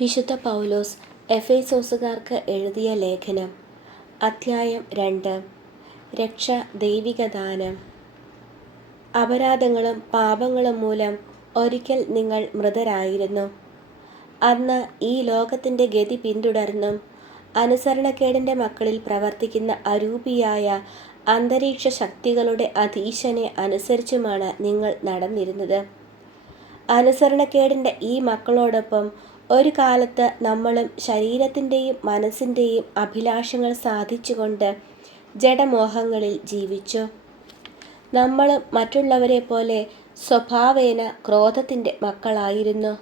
വിശുദ്ധ പൗലോസ് എഫേസോസുകാർക്ക് എഴുതിയ ലേഖനം അധ്യായം 2. രക്ഷ ദൈവികദാനം. അപരാധങ്ങളും പാപങ്ങളും മൂലം ഒരിക്കൽ നിങ്ങൾ മൃതരായിരുന്നു. അന്ന് ഈ ലോകത്തിൻ്റെ ഗതി പിന്തുടർന്നും അനുസരണക്കേടിൻ്റെ മക്കളിൽ പ്രവർത്തിക്കുന്ന അരൂപിയായ അന്തരീക്ഷ ശക്തികളുടെ അധീശനെ അനുസരിച്ചുമാണ് നിങ്ങൾ നടന്നിരുന്നത്. അനുസരണക്കേടിൻ്റെ ഈ മക്കളോടൊപ്പം ഒരു കാലത്ത് നമ്മളും ശരീരത്തിൻ്റെയും മനസ്സിൻ്റെയും അഭിലാഷങ്ങൾ സാധിച്ചുകൊണ്ട് ജഡമോഹങ്ങളിൽ ജീവിച്ചു. നമ്മളും മറ്റുള്ളവരെ പോലെ സ്വഭാവേന ക്രോധത്തിൻ്റെ മക്കളായിരുന്നു.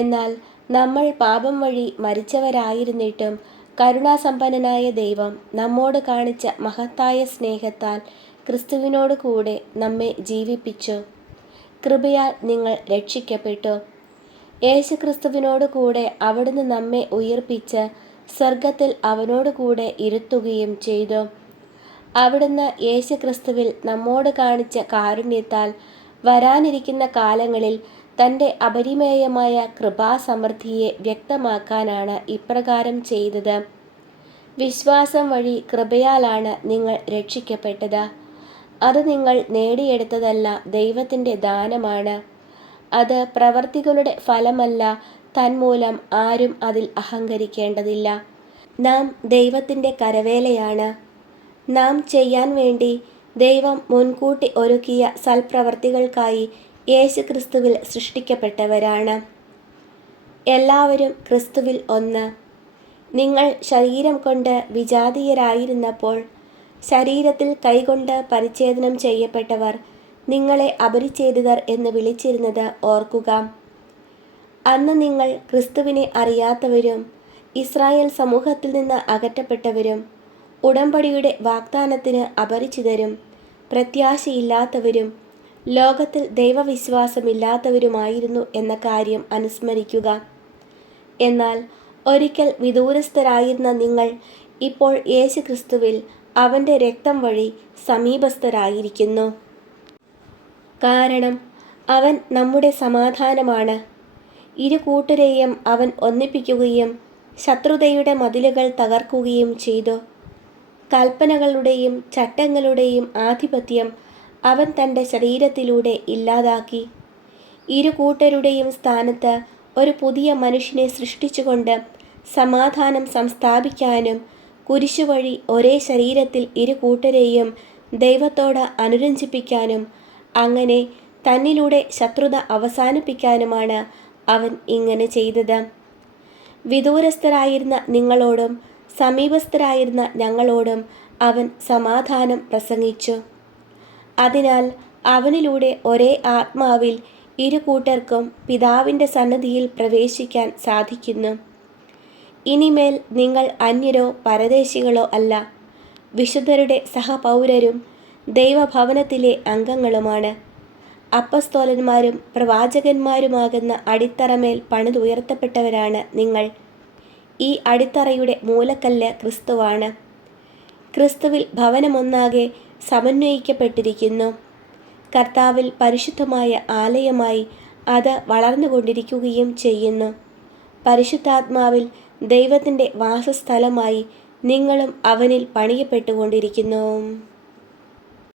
എന്നാൽ നമ്മൾ പാപം വഴി മരിച്ചവരായിരുന്നിട്ടും കരുണാസമ്പന്നനായ ദൈവം നമ്മോട് കാണിച്ച മഹത്തായ സ്നേഹത്താൽ ക്രിസ്തുവിനോട് കൂടെ നമ്മെ ജീവിപ്പിച്ചു. കൃപയാൽ നിങ്ങൾ രക്ഷിക്കപ്പെട്ടു. യേശുക്രിസ്തുവിനോട് കൂടെ അവിടുന്ന് നമ്മെ ഉയിർപ്പിച്ച് സ്വർഗത്തിൽ അവനോട് കൂടെ ഇരുത്തുകയും ചെയ്തു. അവിടുന്ന് യേശുക്രിസ്തുവിൽ നമ്മോട് കാണിച്ച കാരുണ്യത്താൽ വരാനിരിക്കുന്ന കാലങ്ങളിൽ തൻ്റെ അപരിമേയമായ കൃപാസമൃദ്ധിയെ വ്യക്തമാക്കാനാണ് ഇപ്രകാരം ചെയ്തത്. വിശ്വാസം വഴി കൃപയാലാണ് നിങ്ങൾ രക്ഷിക്കപ്പെട്ടത്. അത് നിങ്ങൾ നേടിയെടുത്തതല്ല, ദൈവത്തിൻ്റെ ദാനമാണ്. അത് പ്രവർത്തികളുടെ ഫലമല്ല, തന്മൂലം ആരും അതിൽ അഹങ്കരിക്കേണ്ടതില്ല. നാം ദൈവത്തിൻ്റെ കരവേലയാണ്. നാം ചെയ്യാൻ വേണ്ടി ദൈവം മുൻകൂട്ടി ഒരുക്കിയ സൽപ്രവർത്തികൾക്കായി യേശുക്രിസ്തുവിൽ സൃഷ്ടിക്കപ്പെട്ടവരാണ്. എല്ലാവരും ക്രിസ്തുവിൽ ഒന്ന്. നിങ്ങൾ ശരീരം കൊണ്ട് വിജാതീയരായിരുന്നപ്പോൾ ശരീരത്തിൽ കൈകൊണ്ട് പരിച്ഛേദനം ചെയ്യപ്പെട്ടവർ നിങ്ങളെ അപരിച്ഛേദിതർ എന്ന് വിളിച്ചിരുന്നത് ഓർക്കുക. അന്ന് നിങ്ങൾ ക്രിസ്തുവിനെ അറിയാത്തവരും ഇസ്രായേൽ സമൂഹത്തിൽ നിന്ന് അകറ്റപ്പെട്ടവരും ഉടമ്പടിയുടെ വാഗ്ദാനത്തിന് അപരിചിതരും പ്രത്യാശയില്ലാത്തവരും ലോകത്തിൽ ദൈവവിശ്വാസമില്ലാത്തവരുമായിരുന്നു എന്ന കാര്യം അനുസ്മരിക്കുക. എന്നാൽ ഒരിക്കൽ വിദൂരസ്ഥരായിരുന്ന നിങ്ങൾ ഇപ്പോൾ യേശുക്രിസ്തുവിൽ അവൻ്റെ രക്തം വഴി സമീപസ്ഥരായിരിക്കുന്നു. കാരണം അവൻ നമ്മുടെ സമാധാനമാണ്. ഇരു കൂട്ടരെയും അവൻ ഒന്നിപ്പിക്കുകയും ശത്രുതയുടെ മതിലുകൾ തകർക്കുകയും ചെയ്തു. കൽപ്പനകളുടെയും ചട്ടങ്ങളുടെയും ആധിപത്യം അവൻ തൻ്റെ ശരീരത്തിലൂടെ ഇല്ലാതാക്കി. ഇരു കൂട്ടരുടെയും സ്ഥാനത്ത് ഒരു പുതിയ മനുഷ്യനെ സൃഷ്ടിച്ചുകൊണ്ട് സമാധാനം സംസ്ഥാപിക്കാനും കുരിശുവഴി ഒരേ ശരീരത്തിൽ ഇരു കൂട്ടരെയും ദൈവത്തോട് അനുരഞ്ജിപ്പിക്കാനും അങ്ങനെ തന്നിലൂടെ ശത്രുത അവസാനിപ്പിക്കാനുമാണ് അവൻ ഇങ്ങനെ ചെയ്തത്. വിദൂരസ്ഥരായിരുന്ന നിങ്ങളോടും സമീപസ്ഥരായിരുന്ന ഞങ്ങളോടും അവൻ സമാധാനം പ്രസംഗിച്ചു. അതിനാൽ അവനിലൂടെ ഒരേ ആത്മാവിൽ ഇരു കൂട്ടർക്കും പിതാവിൻ്റെ സന്നിധിയിൽ പ്രവേശിക്കാൻ സാധിക്കുന്നു. ഇനിമേൽ നിങ്ങൾ അന്യരോ പരദേശികളോ അല്ല, വിശുദ്ധരുടെ സഹപൗരരും ദൈവഭവനത്തിലെ അംഗങ്ങളുമാണ്. അപ്പസ്തോലന്മാരും പ്രവാചകന്മാരുമാകുന്ന അടിത്തറമേൽ പണിതുയർത്തപ്പെട്ടവരാണ് നിങ്ങൾ. ഈ അടിത്തറയുടെ മൂലക്കല്ല് ക്രിസ്തുവാണ്. ക്രിസ്തുവിൽ ഭവനമൊന്നാകെ സമന്വയിക്കപ്പെട്ടിരിക്കുന്നു. കർത്താവിൽ പരിശുദ്ധമായ ആലയമായി അത് വളർന്നുകൊണ്ടിരിക്കുകയും ചെയ്യുന്നു. പരിശുദ്ധാത്മാവിൽ ദൈവത്തിൻ്റെ വാസസ്ഥലമായി നിങ്ങളും അവനിൽ പണിയപ്പെട്ടുകൊണ്ടിരിക്കുന്നു.